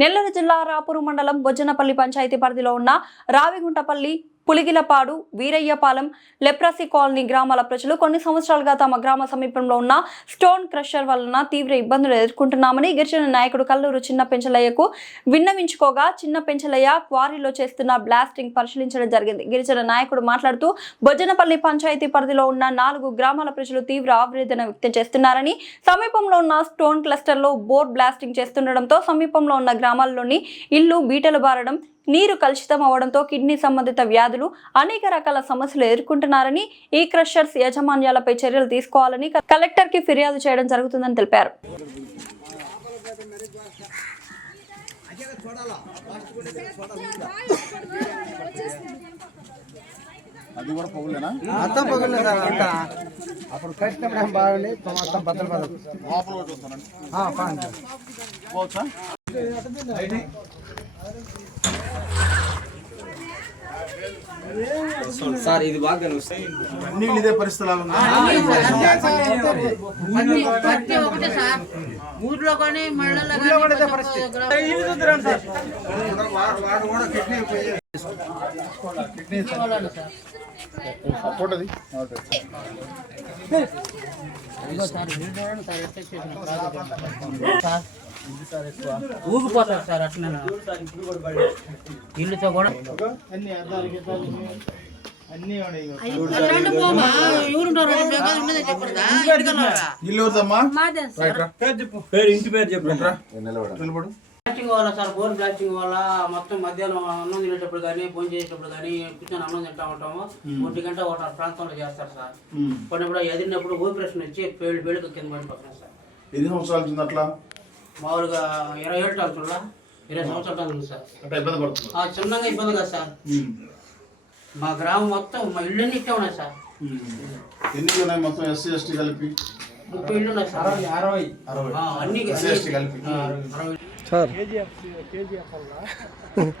నెల్లూరు జిల్లా రాపూరు మండలం బొజ్జనపల్లి పంచాయతీ పరిధిలో ఉన్న రావిగుంటపల్లి పులిగిలపాడు వీరయ్యపాలెం లెప్రసీ కాలనీ గ్రామాల ప్రజలు కొన్ని సంవత్సరాలుగా తమ గ్రామ సమీపంలో ఉన్న స్టోన్ క్రషర్ వలన తీవ్ర ఇబ్బందులు ఎదుర్కొంటున్నామని గిరిజన నాయకుడు కల్లూరు చిన్న పెంచలయ్యకు విన్నవించుకోగా చిన్న పెంచలయ్య క్వారీలో చేస్తున్న బ్లాస్టింగ్ పరిశీలించడం జరిగింది. గిరిజన నాయకుడు మాట్లాడుతూ బొజ్జనపల్లి పంచాయతీ పరిధిలో ఉన్న నాలుగు గ్రామాల ప్రజలు తీవ్ర ఆవేదన వ్యక్తం చేస్తున్నారని సమీపంలో ఉన్న స్టోన్ క్లస్టర్లో బోర్ బ్లాస్టింగ్ చేస్తుండటంతో సమీపంలో ఉన్న గ్రామాల్లోని ఇల్లు బీటలు బారడం నీరు కలుషితం అవడంతో కిడ్నీ సంబంధిత వ్యాధులు అనేక రకాల సమస్యలు ఎదుర్కొంటున్నారని ఈ క్రషర్స్ యాజమాన్యాలపై చర్యలు తీసుకోవాలని కలెక్టర్కి ఫిర్యాదు చేయడం జరుగుతుందని తెలిపారు. అది కూడా పొగులేనా? మొత్తం పగులు సార్ అంతా. అప్పుడు బాగుంది మొత్తం బద్దలు బద్దలు. లోపల. పోవచ్చా? సార్ ఇది బాగా నీళ్ళు ఇదే పరిస్థితులు సార్. ఊర్లో కానీ మళ్ళీ సపోర్ట్ అది ఊగిపోతారు సార్ అట్లా ఇల్లుతో కూడా. ఇల్లు పేరు ఇంటి పేరు చెప్పండి నిలబడు. బ్లాస్టింగ్ వల్ల సార్ బోర్ బ్లాస్టింగ్ వల్ల మొత్తం మధ్యాహ్నం అన్నం తినేటప్పుడు కానీ ఫోన్ చేసేటప్పుడు కానీ కూర్చొని అన్నం తింటా ఉంటాము. ఒంటి గంట ఒకటి ప్రాంతంలో చేస్తారు సార్. కొన్నప్పుడు ఎదిరినప్పుడు ఊపిరేషన్ వచ్చి పేళ్ళు కింద పడిపోతున్నాయి సార్. ఎన్ని సంవత్సరాల అట్లా మామూలుగా ఇరవై ఏళ్ళు టాన్సుల్లా ఇరవై సంవత్సరాలు ఉంది సార్. అంటే ఇబ్బంది ఆ చిన్నగా ఇబ్బంది కదా సార్. మా గ్రామం మొత్తం మా ఇల్లు ఇట్టే ఉన్నాయి సార్. ఎన్ని ఉన్నాయి మొత్తం? ఎస్సీ ఎస్టీ కలిపి? ముప్పై ఇల్లు ఉన్నాయి సార్. అరవై ఆ, అన్ని ఎస్సీ ఎస్టీ కలిపి.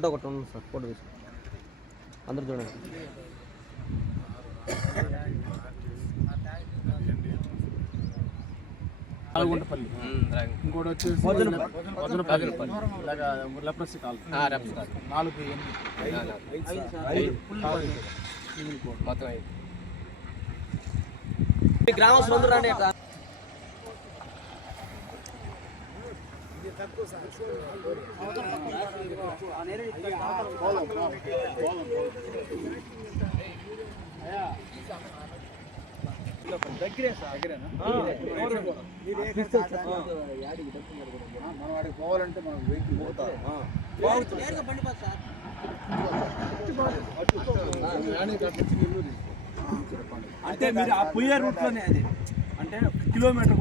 ఫోటో ఒకటి ఉంది సార్ ఫోటో తీసి అందరు చూడండి. పాల్గొండపల్లి ఇంకోటి వచ్చేసి వదనపల్లి. ఇలాగా లెప్రసీ కాలనీ. నాలుగు ఎనిమిది. మొత్తం ఐదు. గ్రామస్తులు అందరూ రండి దగ్గరే సార్ దగ్గరేనా మనం వాడికి పోవాలంటే మనం వెహికల్ పోతాం సార్ అంటే మీరు ఆ పోయే రూట్లోనే అది. అంటే కిలోమీటర్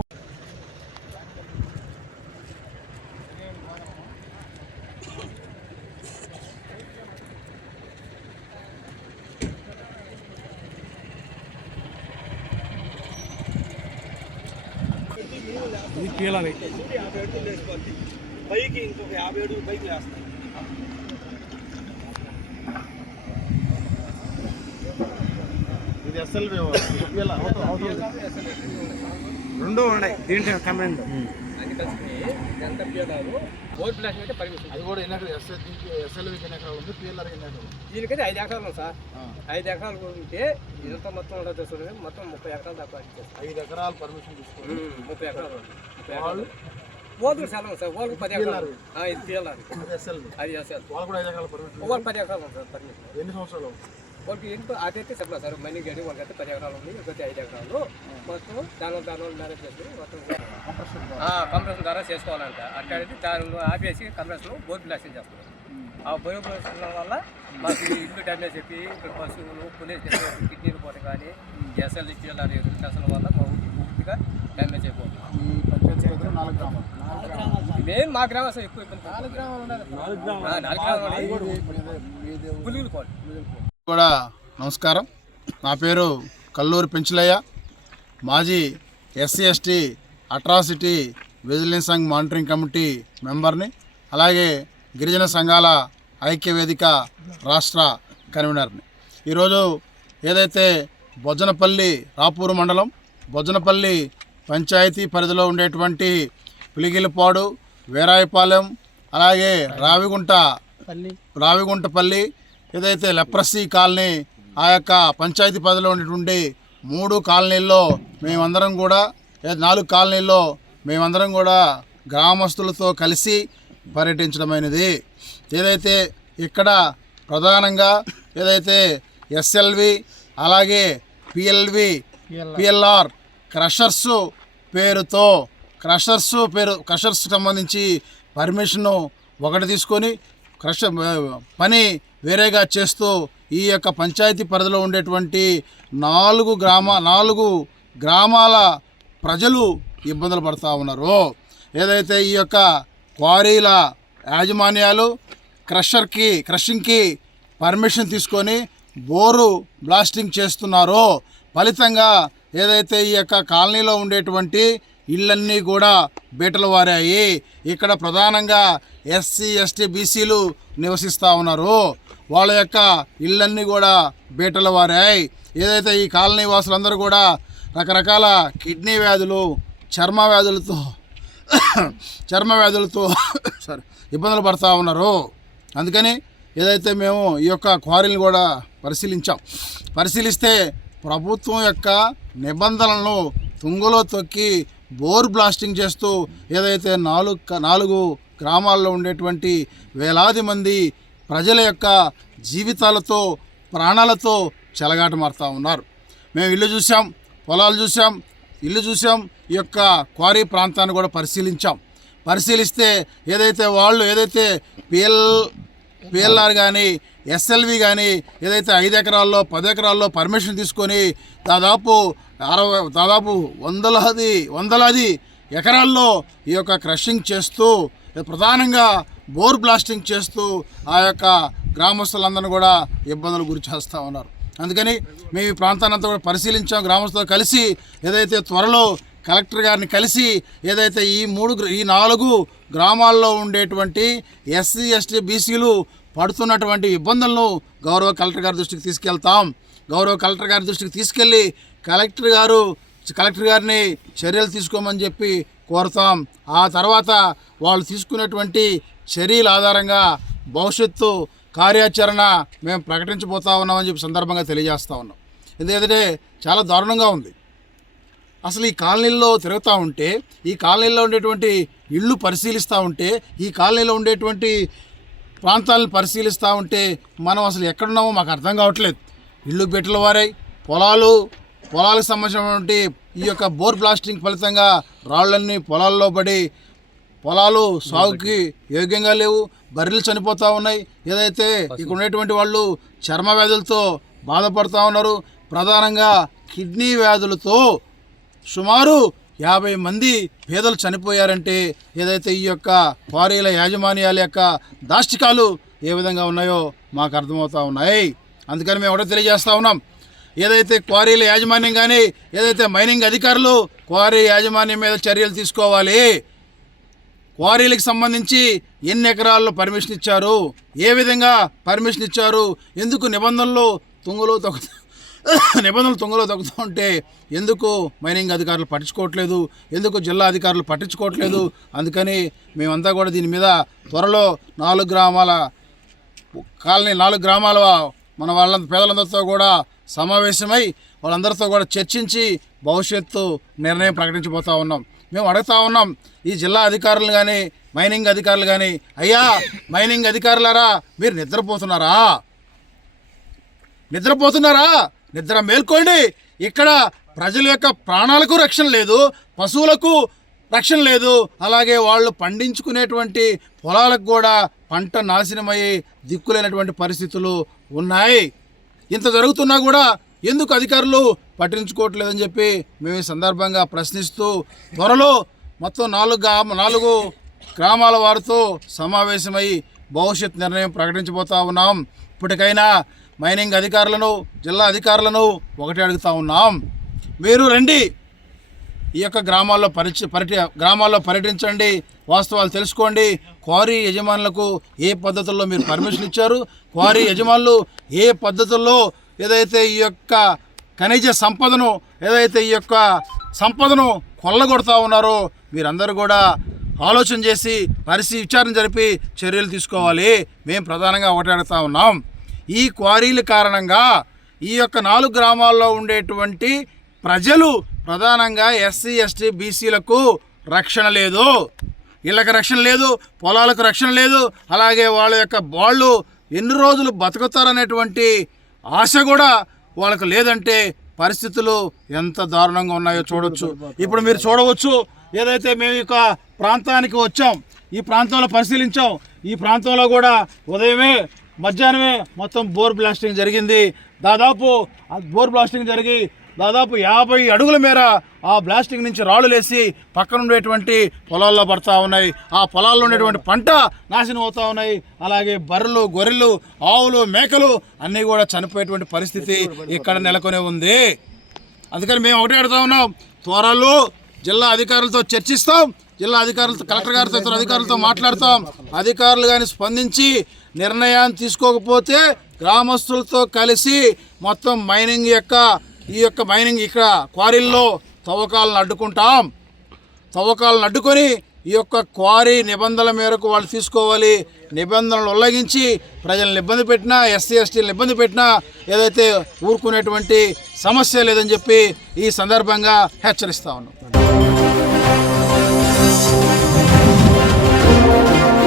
కీలవి పైకి ఇంకొక యాభై అడుగులు పైకి ఎస్ఎల్వి రెండు ఉన్నాయి. దీంట్లో కమాండ్. బోర్ ప్లాస్టింగ్ అయితే పర్మిషన్ అది కూడా ఎన్ని ఎకరాలు ఎస్ఎల్వికి ఎన్ని ఎకరాలు ఉంది పిఎల్ఆర్కి ఎన్ని ఎకరాలు ఉంది. దీనికైతే ఐదు ఎకరాలు ఉంది సార్. ఐదు ఎకరాలు ఉంటే ఇదంతా మొత్తం ఉండదు చూడండి. మొత్తం ముప్పై ఎకరాలు దాకా ఐదు ఎకరాలు పర్మిషన్ తీసుకోండి. ముప్పై ఎకరాలు. ముప్పై వాళ్ళు? ఓదులు సెలవు సార్ ఓళ్ళు పది ఎకరాలు. ఇది పిల్లలు అది చేస్తారు వాళ్ళు కూడా ఐదు ఎకరాలు పర్మిషన్ వాళ్ళు పది ఎకరాలు సార్ పర్మిషన్. ఎన్ని సంవత్సరాలు వాళ్ళకి ఎంత అదైతే చెప్పలేదు. సార్ మనీ గడి వాళ్ళకైతే పది ఎకరాలు ఉంది ఇంకొకటి ఐదు ఎకరాలు. మొత్తం దాని దాని మ్యారేజ్ చేసుకుని మొత్తం కంప్రెషన్ ద్వారా చేసుకోవాలంట. అట్లాంటిది దాని ఆపేసి కంప్రెషన్ బోర్ బ్లాస్టింగ్ చేస్తున్నారు ఆ బోర్ బ్లాస్టింగ్ వల్ల మాకు ఈ ఇల్లు డ్యామేజ్ చెప్పి ఇక్కడ పశువులు పులేజ్ కిడ్నీలు పోటీ కానీ ఎస్ఎల్ పిఎల్ఆర్ ఎదురు వల్ల మా ఊరికి పూర్తిగా డ్యామేజ్ అయిపోతుంది. ఈ పంచాయతీ దగ్గర నాలుగు గ్రామాలు. మెయిన్ మా గ్రామం సార్ ఎక్కువ నాలుగు గ్రామాలు నాలుగు గ్రామాలు పులుగులు కోట కూడా నమస్కారం. నా పేరు కల్లూరి పెంచులయ్య. మాజీ ఎస్సీ ఎస్టీ అట్రాసిటీ విజిలెన్స్ సంఘ్ మానిటరింగ్ కమిటీ మెంబర్ని అలాగే గిరిజన సంఘాల ఐక్య వేదిక రాష్ట్ర కన్వీనర్ని. ఈరోజు ఏదైతే బొజ్జనపల్లి రాపూరు మండలం బొజ్జనపల్లి పంచాయతీ పరిధిలో ఉండేటువంటి పిలిగిలిపాడు వీరాయపాలెం అలాగే రావిగుంట రావిగుంటపల్లి ఏదైతే లెప్రసీ కాలనీ ఆ యొక్క పంచాయతీ పరిధిలో ఉండేటువంటి మూడు కాలనీల్లో మేమందరం కూడా నాలుగు కాలనీల్లో మేమందరం కూడా గ్రామస్తులతో కలిసి పర్యటించడమైనది. ఏదైతే ఇక్కడ ప్రధానంగా ఏదైతే ఎస్ఎల్వి అలాగే పిఎల్వి పిఎల్ఆర్. క్రషర్స్ పేరుతో క్రషర్స్ పేరు క్రషర్స్ సంబంధించి పర్మిషను ఒకటి తీసుకొని క్రష పని వేరేగా చేస్తూ ఈ యొక్క పంచాయతీ పరిధిలో ఉండేటువంటి నాలుగు గ్రామ నాలుగు గ్రామాల ప్రజలు ఇబ్బందులు పడుతూ ఉన్నారు. ఏదైతే ఈ యొక్క క్వారీల యాజమాన్యాలు క్రషర్కి క్రషింగ్కి పర్మిషన్ తీసుకొని బోరు బ్లాస్టింగ్ చేస్తున్నారో ఫలితంగా ఏదైతే ఈ యొక్క కాలనీలో ఉండేటువంటి ఇళ్ళన్నీ కూడా బీటలు వారాయి ఇక్కడ ప్రధానంగా ఎస్సీ ఎస్టీ బీసీలు నివసిస్తూ ఉన్నారు. వాళ్ళ యొక్క ఇళ్ళన్నీ కూడా బీటలు వారాయి ఏదైతే ఈ కాలనీ వాసులందరూ కూడా రకరకాల కిడ్నీ వ్యాధులు చర్మ వ్యాధులతో చర్మ వ్యాధులతో సారీ ఇబ్బందులు పడుతూ ఉన్నారు. అందుకని ఏదైతే మేము ఈ యొక్క క్వారీని కూడా పరిశీలించాం. పరిశీలిస్తే ప్రభుత్వం యొక్క నిబంధనలను తుంగలో తొక్కి బోర్ బ్లాస్టింగ్ చేస్తూ ఏదైతే నాలుగు నాలుగు గ్రామాల్లో ఉండేటువంటి వేలాది మంది ప్రజల యొక్క జీవితాలతో ప్రాణాలతో చెలగాట మారుతూ ఉన్నారు. మేము ఇల్లు చూసాం పొలాలు చూసాం ఇల్లు చూసాం ఈ యొక్క క్వారీ ప్రాంతాన్ని కూడా పరిశీలించాం. పరిశీలిస్తే ఏదైతే వాళ్ళు ఏదైతే పిఎల్ పిఎల్ఆర్ కానీ ఎస్ఎల్వి కానీ ఏదైతే ఐదు ఎకరాల్లో పది ఎకరాల్లో పర్మిషన్ తీసుకొని దాదాపు అరవై దాదాపు వందలాది వందలాది ఎకరాల్లో ఈ యొక్క క్రషింగ్ చేస్తూ ప్రధానంగా బోర్ బ్లాస్టింగ్ చేస్తూ ఆ యొక్క గ్రామస్తులందరినీ కూడా ఇబ్బందులు గురి చేస్తూ ఉన్నారు. అందుకని మేము ఈ ప్రాంతాన్ని అంతా కూడా పరిశీలించాం. గ్రామస్తులతో కలిసి ఏదైతే త్వరలో కలెక్టర్ గారిని కలిసి ఏదైతే ఈ మూడు ఈ నాలుగు గ్రామాల్లో ఉండేటువంటి ఎస్సీ ఎస్టీ బీసీలు పడుతున్నటువంటి ఇబ్బందులను గౌరవ కలెక్టర్ గారి దృష్టికి తీసుకెళ్తాం. గౌరవ కలెక్టర్ గారి దృష్టికి తీసుకెళ్ళి కలెక్టర్ గారు కలెక్టర్ గారిని చర్యలు తీసుకోమని చెప్పి కోరుతాం. ఆ తర్వాత వాళ్ళు తీసుకునేటువంటి చర్యల ఆధారంగా భవిష్యత్తు కార్యాచరణ మేము ప్రకటించబోతా ఉన్నామని చెప్పి సందర్భంగా తెలియజేస్తూ ఉన్నాం. ఎందుకంటే చాలా దారుణంగా ఉంది. అసలు ఈ కాలనీల్లో తిరుగుతూ ఉంటే ఈ కాలనీలో ఉండేటువంటి ఇళ్ళు పరిశీలిస్తూ ఉంటే ఈ కాలనీలో ఉండేటువంటి ప్రాంతాలను పరిశీలిస్తూ ఉంటే మనం అసలు ఎక్కడున్నామో మాకు అర్థం కావట్లేదు. ఇళ్ళు బెట్టలు వారై పొలాలు పొలాలకు సంబంధించినటువంటి ఈ యొక్క బోర్ బ్లాస్టింగ్ ఫలితంగా రాళ్ళన్నీ పొలాల్లో పడి పొలాలు సాగుకి యోగ్యంగా లేవు బర్రెలు చనిపోతూ ఉన్నాయి. ఏదైతే ఇక్కడ ఉండేటువంటి వాళ్ళు చర్మ వ్యాధులతో బాధపడుతూ ఉన్నారు ప్రధానంగా కిడ్నీ వ్యాధులతో సుమారు యాభై మంది పేదలు చనిపోయారంటే ఏదైతే ఈ యొక్క క్వారీల యాజమాన్యాల యొక్క దాష్టికాలు ఏ విధంగా ఉన్నాయో మాకు అర్థమవుతా ఉన్నాయి. అందుకని మేము కూడా తెలియజేస్తూ ఉన్నాం. ఏదైతే క్వారీల యాజమాన్యం కానీ ఏదైతే మైనింగ్ అధికారులు క్వారీ యాజమాన్యం మీద చర్యలు తీసుకోవాలి క్వారీలకు సంబంధించి ఎన్ని ఎకరాల్లో పర్మిషన్ ఇచ్చారు ఏ విధంగా పర్మిషన్ ఇచ్చారు ఎందుకు నిబంధనలు తుంగులు తొక్కుతారు నిబంధనలు తొంగలో తగ్గుతూ ఉంటే ఎందుకు మైనింగ్ అధికారులు పట్టించుకోవట్లేదు? ఎందుకు జిల్లా అధికారులు పట్టించుకోవట్లేదు? అందుకని మేమంతా కూడా దీని మీద త్వరలో నాలుగు గ్రామాల కాలనీ నాలుగు గ్రామాల మన వాళ్ళ పేదలందరితో కూడా సమావేశమై వాళ్ళందరితో కూడా చర్చించి భవిష్యత్తు నిర్ణయం ప్రకటించబోతా ఉన్నాం. మేము అడుగుతా ఉన్నాం ఈ జిల్లా అధికారులు కానీ మైనింగ్ అధికారులు కానీ అయ్యా మైనింగ్ అధికారులారా మీరు నిద్రపోతున్నారా? నిద్రపోతున్నారా? నిద్ర మేల్కోండి. ఇక్కడ ప్రజల యొక్క ప్రాణాలకు రక్షణ లేదు పశువులకు రక్షణ లేదు. అలాగే వాళ్ళు పండించుకునేటువంటి పొలాలకు కూడా పంట నాశనమయ్యి దిక్కులేనటువంటి పరిస్థితులు ఉన్నాయి. ఇంత జరుగుతున్నా కూడా ఎందుకు అధికారులు పట్టించుకోవట్లేదని చెప్పి మేము ఈ సందర్భంగా ప్రశ్నిస్తూ త్వరలో మొత్తం నాలుగు గ్రామ నాలుగు గ్రామాల వారితో సమావేశమై భవిష్యత్ నిర్ణయం ప్రకటించబోతా ఉన్నాం. ఇప్పటికైనా మైనింగ్ అధికారులను జిల్లా అధికారులను ఒకటి అడుగుతా ఉన్నాం. మీరు రండి. ఈ యొక్క గ్రామాల్లో పరిచ పర్యట గ్రామాల్లో పర్యటించండి. వాస్తవాలు తెలుసుకోండి. క్వారీ యజమానులకు ఏ పద్ధతుల్లో మీరు పర్మిషన్ ఇచ్చారు? క్వారీ యజమానులు ఏ పద్ధతుల్లో ఏదైతే ఈ యొక్క ఖనిజ సంపదను ఏదైతే ఈ యొక్క సంపదను కొల్లగొడతా ఉన్నారో మీరందరూ కూడా ఆలోచన చేసి పరిశీ విచారణ జరిపి చర్యలు తీసుకోవాలి. మేము ప్రధానంగా ఒకటి అడుగుతా ఉన్నాం. ఈ క్వారీల కారణంగా ఈ యొక్క నాలుగు గ్రామాల్లో ఉండేటువంటి ప్రజలు ప్రధానంగా ఎస్సీ ఎస్టీ బీసీలకు రక్షణ లేదు. ఇళ్ళకి రక్షణ లేదు పొలాలకు రక్షణ లేదు అలాగే వాళ్ళ యొక్క వాళ్ళు ఎన్ని రోజులు బతుకుతారనేటువంటి ఆశ కూడా వాళ్ళకు లేదంటే పరిస్థితులు ఎంత దారుణంగా ఉన్నాయో చూడవచ్చు ఇప్పుడు మీరు చూడవచ్చు ఏదైతే మేము యొక్క ప్రాంతానికి వచ్చాం ఈ ప్రాంతంలో పరిశీలించాం ఈ ప్రాంతంలో కూడా ఉదయమే మధ్యాహ్నమే మొత్తం బోర్ బ్లాస్టింగ్ జరిగింది. దాదాపు బోర్ బ్లాస్టింగ్ జరిగి దాదాపు యాభై అడుగుల మేర ఆ బ్లాస్టింగ్ నుంచి రాళ్ళు లేసి పక్కన ఉండేటువంటి పొలాల్లో పడతా ఉన్నాయి. ఆ పొలాల్లో ఉండేటువంటి పంట నాశనం అవుతా ఉన్నాయి. అలాగే బర్రెలు గొర్రెలు ఆవులు మేకలు అన్నీ కూడా చనిపోయేటువంటి పరిస్థితి ఇక్కడ నెలకొని ఉంది. అందుకని మేము ఒకటే అడుగుతా ఉన్నాం. త్వరలో జిల్లా అధికారులతో చర్చిస్తాం. జిల్లా అధికారులతో కలెక్టర్ గారితో ఇతర అధికారులతో మాట్లాడతాం. అధికారులు కానీ స్పందించి నిర్ణయాన్ని తీసుకోకపోతే గ్రామస్తులతో కలిసి మొత్తం మైనింగ్ యొక్క ఈ యొక్క మైనింగ్ ఇక్కడ క్వారీల్లో తవ్వకాలను అడ్డుకుంటాం. తవ్వకాలను అడ్డుకొని ఈ యొక్క క్వారీ నిబంధనల మేరకు వాళ్ళు తీసుకోవాలి. నిబంధనలు ఉల్లంఘించి ప్రజలను ఇబ్బంది పెట్టినా ఎస్సీ ఎస్టీలను ఇబ్బంది పెట్టినా ఏదైతే ఊరుకునేటువంటి సమస్య లేదని చెప్పి ఈ సందర్భంగా హెచ్చరిస్తా ఉన్నాం.